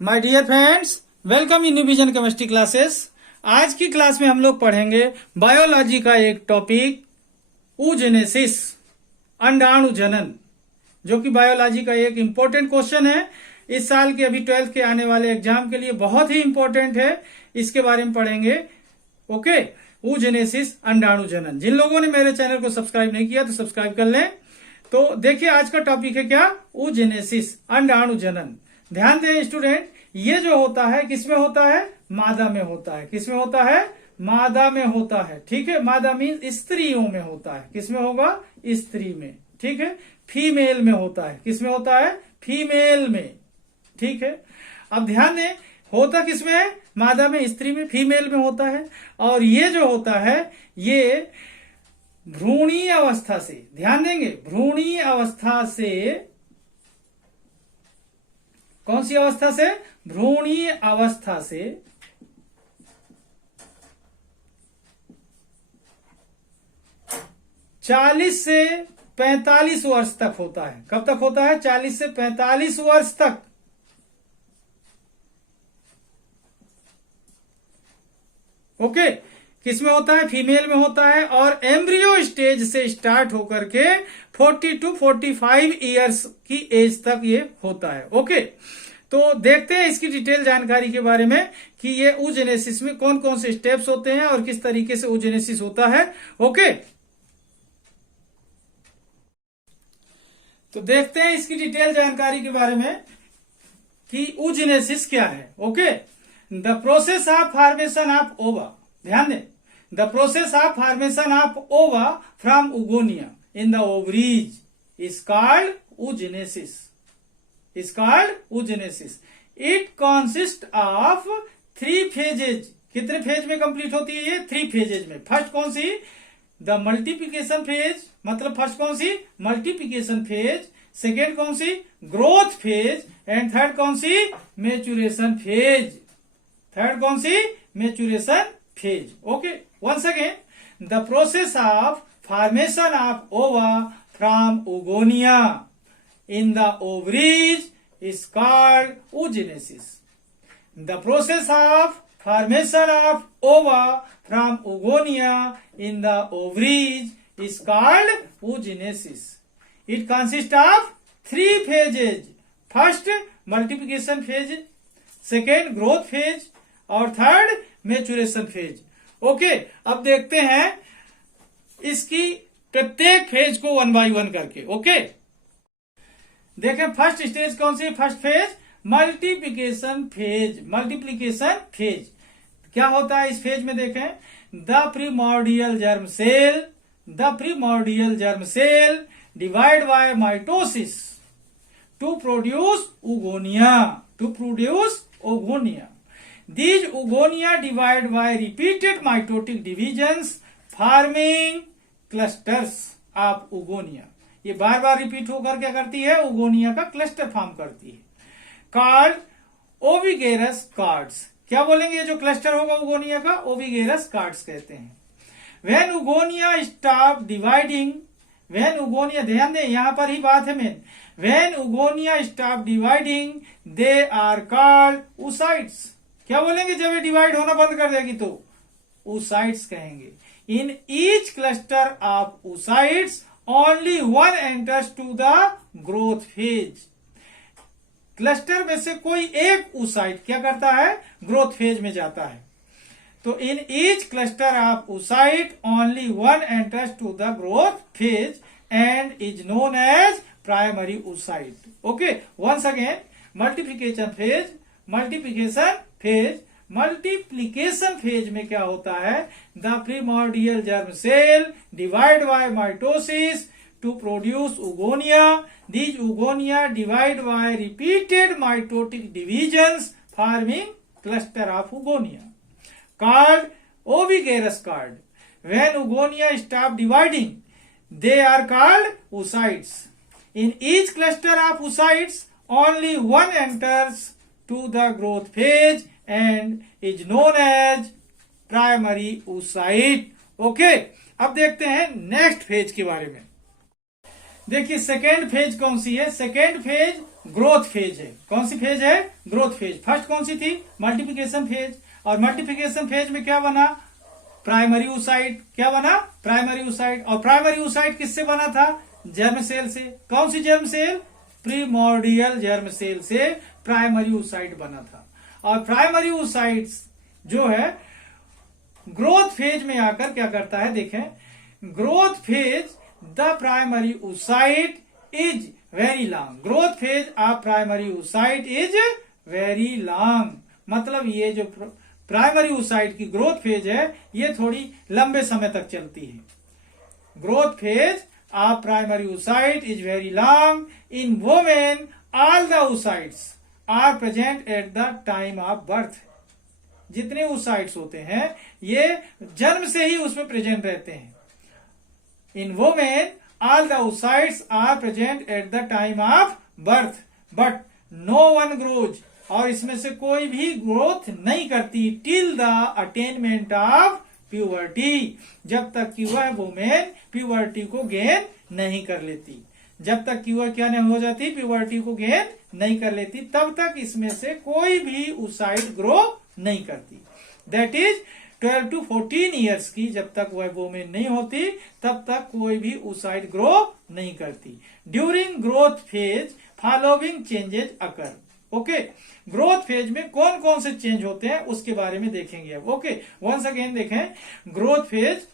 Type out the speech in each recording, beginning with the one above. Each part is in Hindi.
My dear friends, welcome in vision chemistry classes. आज की क्लास में हम लोग पढ़ेंगे बायोलॉजी का एक टॉपिक oogenesis, अंडाणु जनन, जो कि बायोलॉजी का एक इंपॉर्टेंट क्वेश्चन है। इस साल के अभी 12th के आने वाले एग्जाम के लिए बहुत ही इंपॉर्टेंट है। इसके बारे में पढ़ेंगे। ओके, oogenesis, अंडाणु जनन। जिन लोगों ने मेरे चैनल को सब्सक्राइब नहीं किया तो सब्सक्राइब कर लें। तो देखिए, आज का टॉपिक है क्या? oogenesis, अंडाणु जनन। ध्यान दें स्टूडेंट, ये जो होता है किसमें होता है? मादा में होता है। किसमें होता है? मादा में होता है। ठीक है, मादा मीन स्त्रियों में होता है। किसमें होगा? स्त्री में। ठीक है, फीमेल में होता है। किसमें होता है? फीमेल में। ठीक है, अब ध्यान दें, होता किसमें है? मादा में, स्त्री में, फीमेल में होता है। और ये जो होता है ये भ्रूणीय अवस्था से, ध्यान देंगे, भ्रूणीय अवस्था से, कौन सी अवस्था से? भ्रूणीय अवस्था से 40 से 45 वर्ष तक होता है। कब तक होता है? 40 से 45 वर्ष तक। ओके, किसमें होता है? फीमेल में होता है। और एम्ब्रियो स्टेज से स्टार्ट होकर के 40 टू 45 ईयर्स की एज तक ये होता है। ओके, तो देखते हैं इसकी डिटेल जानकारी के बारे में कि ये oogenesis में कौन कौन से स्टेप्स होते हैं और किस तरीके से oogenesis होता है। ओके, तो देखते हैं इसकी डिटेल जानकारी के बारे में कि oogenesis क्या है। Okay, the process of formation of ओवा, ध्यान दें, the process of formation of ova from oogonia in the ovaries is called oogenesis। is called oogenesis. It consists of 3 phases. कितने फेज में कंप्लीट होती है ये? 3 फेजेज में। फर्स्ट कौन सी? द मल्टीप्लीकेशन फेज, मतलब फर्स्ट कौन सी? Multiplication phase. सेकेंड कौन सी? Growth phase. एंड थर्ड कौन सी? Maturation phase. थर्ड कौन सी? Maturation phase. Okay, once again, the process of formation of ova from oogonia in the ovaries is called oogenesis. The process of formation of ova from oogonia in the ovaries is called oogenesis. It consists of 3 phases. First, multiplication phase, second, growth phase, और third, maturation phase. Okay, अब देखते हैं इसकी प्रत्येक फेज को 1 by 1 करके। ओके, देखें फर्स्ट स्टेज कौन सी? First phase multiplication phase. Multiplication phase क्या होता है इस फेज में? देखें, the primordial germ cell, the primordial germ cell divide by mitosis to produce oogonia, to produce oogonia. These oogonia divide by repeated mitotic divisions forming clusters of oogonia. ये बार बार रिपीट होकर क्या करती है? oogonia का क्लस्टर फॉर्म करती है। कार्ड ओविगेरस कार्ड्स, क्या बोलेंगे? ये जो क्लस्टर होगा oogonia का, ओविगेरस कार्ड्स कहते हैं। When oogonia stop dividing, when oogonia, ध्यान दें यहां पर ही बात है main, when oogonia stop dividing they are called oocytes। क्या बोलेंगे जब ये डिवाइड होना बंद कर देगी तो? oocytes कहेंगे। In each cluster of oocytes only one enters to the growth phase. Cluster में से कोई एक oocyte क्या करता है? ग्रोथ फेज में जाता है। तो in each cluster of oocyte only one enters to the growth phase and is known as primary oocyte. Okay, once again, multiplication phase, multiplication phase, multiplication phase में क्या होता है? The primordial germ cell divide by mitosis to produce oogonia. These oogonia divide by repeated mitotic divisions forming cluster of oogonia called ovigerous card. When oogonia stop dividing, they are called oocytes. In each cluster of oocytes, only one enters to the growth phase and is known as primary oocyte. Okay, अब देखते हैं नेक्स्ट फेज के बारे में। देखिए सेकेंड फेज कौन सी है? सेकेंड फेज ग्रोथ फेज है। कौन सी फेज है? Growth phase. फर्स्ट कौन सी थी? Multiplication phase. और मल्टीप्लिकेशन फेज में क्या बना? Primary oocyte। क्या बना? Primary oocyte। और प्राइमरी oocyte किससे बना था? जर्म सेल से। कौन सी germ cell? Primordial germ cell से प्राइमरी oocyte बना था। और प्राइमरी oocyte जो है ग्रोथ फेज में आकर क्या करता है? देखें, growth phase the primary oocyte is very long. Growth phase of primary oocyte is very long. मतलब ये जो प्राइमरी oocyte की ग्रोथ फेज है ये थोड़ी लंबे समय तक चलती है। Growth phase of primary oocyte is very long. In women all the oocytes are present at the time of birth. जितने oocytes होते हैं ये जन्म से ही उसमें प्रेजेंट रहते हैं। इन women all the oocytes are present at the time of birth but no one grows। और इसमें से कोई भी ग्रोथ नहीं करती till the attainment of puberty। जब तक कि वह वुमेन प्यूबर्टी को गेन नहीं कर लेती। जब तक कि वह क्या नहीं हो जाती? प्यूबर्टी को गेन नहीं कर लेती, तब तक इसमें से कोई भी oocyte ग्रो नहीं करती। दैट इज 12 to 14 ईयर्स की जब तक वह वुमेन नहीं होती तब तक कोई भी oocyte ग्रो नहीं करती। During growth phase following changes अकर। ओके, ग्रोथ फेज में कौन कौन से चेंज होते हैं उसके बारे में देखेंगे अब। ओके, वंस अगेन देखें, ग्रोथ फेज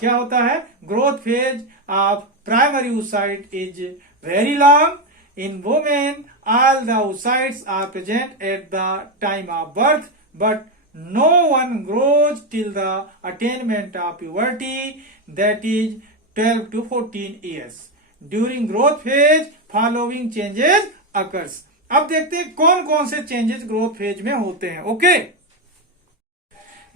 क्या होता है? Growth phase of primary oocyte is very long. In women all the oocytes are present at the time of birth but no one grows till the attainment of puberty, that is 12 to 14 years. During growth phase following changes occurs। अब देखते हैं कौन कौन से चेंजेस ग्रोथ फेज में होते हैं। ओके,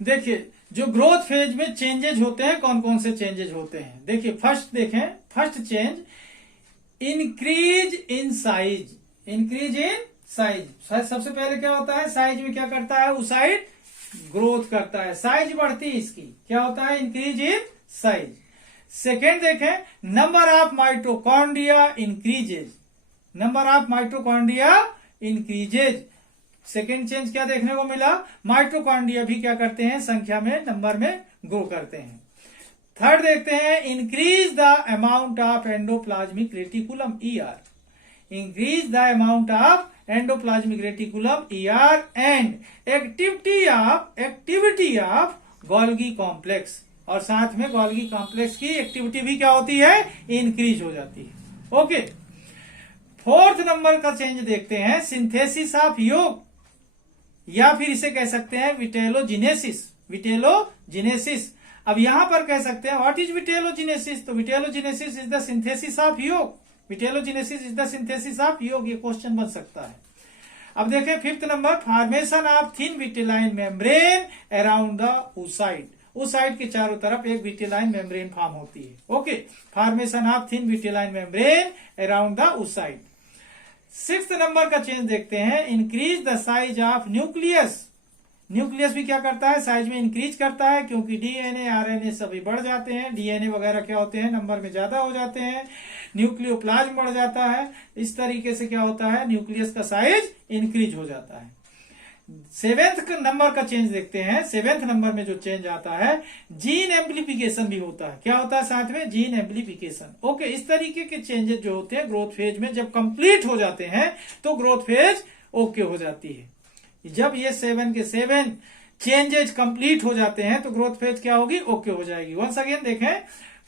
देखिए जो ग्रोथ फेज में चेंजेस होते हैं कौन कौन से चेंजेस होते हैं। देखिए फर्स्ट देखें, first change increase in size. Increase in size. सबसे पहले क्या होता है? साइज में क्या करता है? oocyte ग्रोथ करता है, साइज बढ़ती है इसकी। क्या होता है? Increase in size. सेकेंड देखें, number of mitochondria increases. Number of mitochondria increases. Second change क्या देखने को मिला? माइटोकॉन्ड्रिया भी क्या करते हैं? संख्या में, नंबर में ग्रो करते हैं। थर्ड देखते हैं, increase the amount of endoplasmic reticulum ER। increase the amount of endoplasmic reticulum ER and activity of Golgi complex। और साथ में Golgi complex की एक्टिविटी भी क्या होती है? इंक्रीज हो जाती है। ओके, फोर्थ नंबर का चेंज देखते हैं, सिंथेसिस ऑफ योग, या फिर इसे कह सकते हैं विटेलोजिनेसिस। विटेलोजिनेसिस। अब यहां पर कह सकते हैं व्हाट इज विटेलोजिनेसिस? तो vitellogenesis is the synthesis of yolk. Vitellogenesis is the synthesis of yolk. ये क्वेश्चन बन सकता है। अब देखें fifth number, formation of thin vitelline membrane around the oocyte। oocyte के चारों तरफ एक विटेलाइन मेम्ब्रेन फॉर्म होती है। Okay, formation of thin vitelline membrane around the oocyte। Sixth number का चेंज देखते हैं, increase the size of nucleus. Nucleus भी क्या करता है? साइज में इंक्रीज करता है, क्योंकि डीएनए आरएनए सभी बढ़ जाते हैं। डीएनए वगैरह क्या होते हैं? नंबर में ज्यादा हो जाते हैं। न्यूक्लियोप्लाज्म बढ़ जाता है। इस तरीके से क्या होता है? न्यूक्लियस का साइज इंक्रीज हो जाता है। सेवेंथ नंबर का चेंज देखते हैं। सेवेंथ नंबर में जो चेंज आता है, जीन एम्प्लीफिकेशन भी होता है। क्या होता है साथ में? Gene amplification. ओके, इस तरीके के चेंजेस जो होते हैं ग्रोथ फेज में जब कंप्लीट हो जाते हैं तो ग्रोथ फेज ओके हो जाती है। जब ये 7 के 7 चेंजेस कंप्लीट हो जाते हैं तो ग्रोथ फेज क्या होगी? ओके हो जाएगी। वंस अगेन देखें,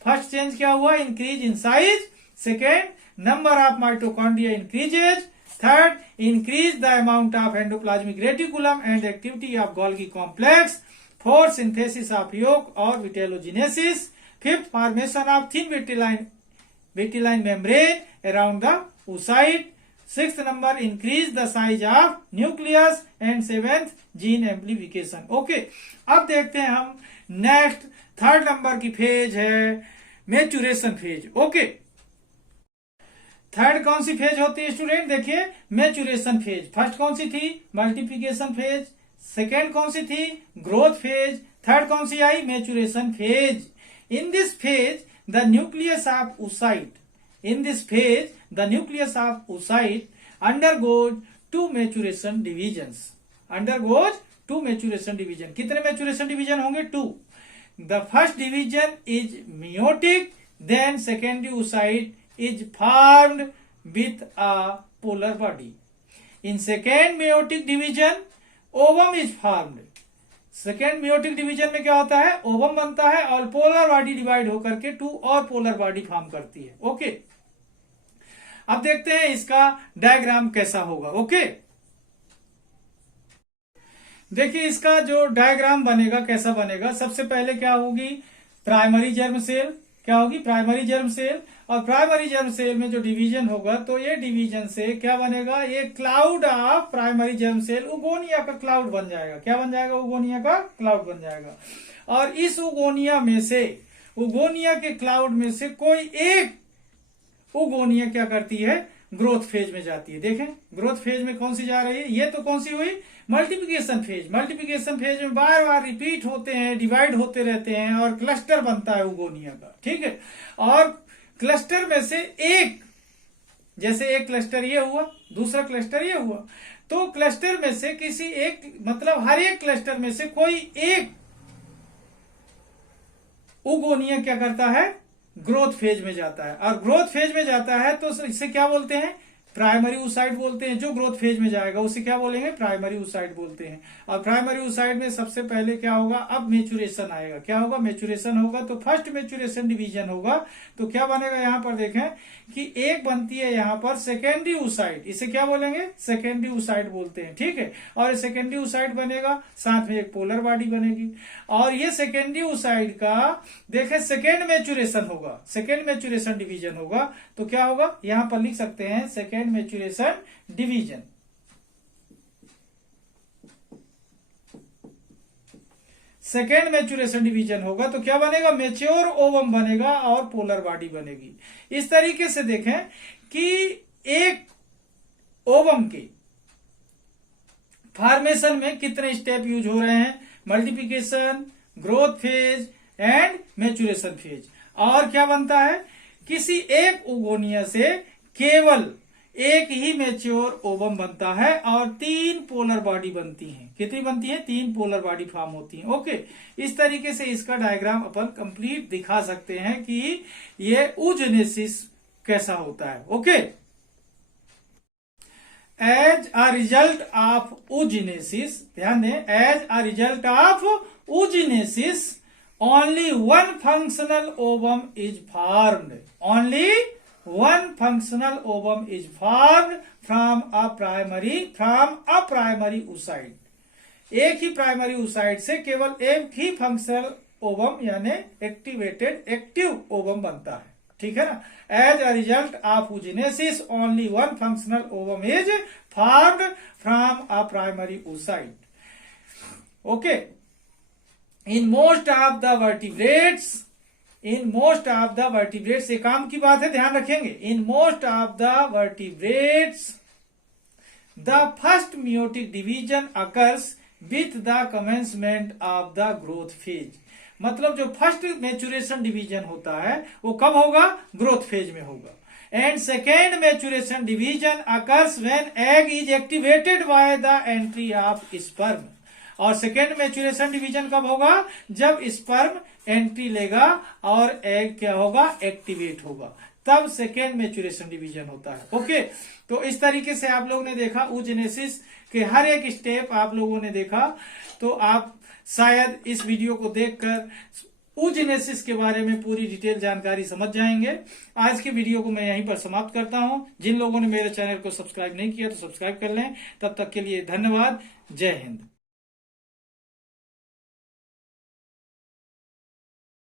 फर्स्ट चेंज क्या हुआ? Increase in size. Second, number of mitochondria increases. Third, increase the amount of endoplasmic reticulum and activity of Golgi complex. Fourth, synthesis of yolk और vitellogenesis. Fifth, formation of thin vitelline membrane around the oocyte। Sixth number, increase the size of nucleus. And seventh, gene amplification. Okay, अब देखते हैं हम नेक्स्ट थर्ड नंबर की फेज है मैच्यूरेशन फेज। ओके, थर्ड कौन सी फेज होती है स्टूडेंट? देखिए, मैच्यूरेशन फेज। फर्स्ट कौन सी थी? Multiplication phase. सेकेंड कौन सी थी? Growth phase. थर्ड कौन सी आई? Maturation phase. In this phase the nucleus of oocyte, in this phase the nucleus of oocyte undergoes two maturation divisions. Undergoes two maturation division. कितने maturation division होंगे? 2. The first division is meiotic, then secondary oocyte is formed with a polar body. In second meiotic division, ovum is formed. Second meiotic division में क्या होता है? ओवम बनता है और पोलर बॉडी डिवाइड होकर के 2 और पोलर बॉडी फॉर्म करती है. ओके, अब देखते हैं इसका डायग्राम कैसा होगा. ओके, देखिए इसका जो डायग्राम बनेगा कैसा बनेगा. सबसे पहले क्या होगी? Primary germ cell. क्या होगी? Primary germ cell. और प्राइमरी जर्म सेल में जो डिवीजन होगा तो ये डिवीजन से क्या बनेगा? ये cloud of primary germ cell oogonia का क्लाउड बन जाएगा. क्या बन जाएगा? उगोनिया का क्लाउड बन जाएगा. और इस उगोनिया में से, उगोनिया के क्लाउड में से कोई एक उगोनिया क्या करती है? ग्रोथ फेज में जाती है. देखें ग्रोथ फेज में कौन सी जा रही है? ये तो कौन सी हुई? Multiplication phase. मल्टीप्लिकेशन फेज में बार बार रिपीट होते हैं, डिवाइड होते रहते हैं और क्लस्टर बनता है उगोनिया का. ठीक है, और क्लस्टर में से एक, जैसे एक क्लस्टर ये हुआ, दूसरा क्लस्टर ये हुआ, तो क्लस्टर में से किसी एक, मतलब हर एक क्लस्टर में से कोई एक उगोनिया क्या करता है? ग्रोथ फेज में जाता है. और ग्रोथ फेज में जाता है तो इसे क्या बोलते हैं? प्राइमरी oocyte बोलते हैं. जो ग्रोथ फेज में जाएगा उसे क्या बोलेंगे? प्राइमरी oocyte बोलते हैं. और प्राइमरी oocyte में सबसे पहले क्या होगा? अब मेचुरेशन आएगा. क्या होगा? मेचुरेशन होगा. तो फर्स्ट मेचुरेशन डिवीजन होगा. तो क्या बनेगा? यहां पर देखें कि एक बनती है यहां पर सेकेंडरी oocyte. इसे क्या बोलेंगे? सेकेंडरी oocyte बोलते हैं. ठीक है, और सेकेंडरी oocyte बनेगा, साथ में एक पोलर बॉडी बनेगी. और ये सेकेंडरी oocyte का देखें सेकेंड मेचुरेशन होगा, सेकेंड मेचुरेशन डिवीजन होगा. तो क्या होगा? यहां पर लिख सकते हैं second maturation division. Second maturation division होगा तो क्या बनेगा? मेच्योर ओवम बनेगा और पोलर बॉडी बनेगी. इस तरीके से देखें कि एक ओवम के फॉर्मेशन में कितने स्टेप यूज हो रहे हैं? Multiplication, growth phase and maturation phase. और क्या बनता है? किसी एक उगोनिया से केवल एक ही मेच्योर ओवम बनता है और 3 पोलर बॉडी बनती हैं. कितनी बनती है? 3 पोलर बॉडी फॉर्म होती हैं. ओके, इस तरीके से इसका डायग्राम अपन कंप्लीट दिखा सकते हैं कि ये oogenesis कैसा होता है. Okay, as a result of oogenesis, ध्यान दें, as a result of oogenesis only one functional ovum is formed. Only one functional ovum is formed from a primary oocyte. एक ही प्राइमरी oocyte से केवल एक ही फंक्शनल ओवम यानी एक्टिव ओवम बनता है. ठीक है ना? As a result of oogenesis only one functional ovum is formed from a primary oocyte. Okay. In most of the vertebrates, ये काम की बात है, ध्यान रखेंगे. In most of the vertebrates, the first meiotic division occurs with the commencement of the growth phase. मतलब जो फर्स्ट मेचुरेशन डिवीजन होता है वो कब होगा? ग्रोथ फेज में होगा. And second maturation division occurs when egg is activated by the entry of sperm. और सेकेंड मेचुरेशन डिवीजन कब होगा? जब स्पर्म एंट्री लेगा और एग क्या होगा? एक्टिवेट होगा, तब सेकेंड मेचुरेशन डिवीजन होता है. ओके, तो इस तरीके से आप लोगों ने देखा oogenesis के हर एक स्टेप आप लोगों ने देखा. तो आप शायद इस वीडियो को देखकर oogenesis के बारे में पूरी डिटेल जानकारी समझ जाएंगे. आज के वीडियो को मैं यहीं पर समाप्त करता हूं. जिन लोगों ने मेरे चैनल को सब्सक्राइब नहीं किया तो सब्सक्राइब कर लें. तब तक के लिए धन्यवाद. जय हिंद.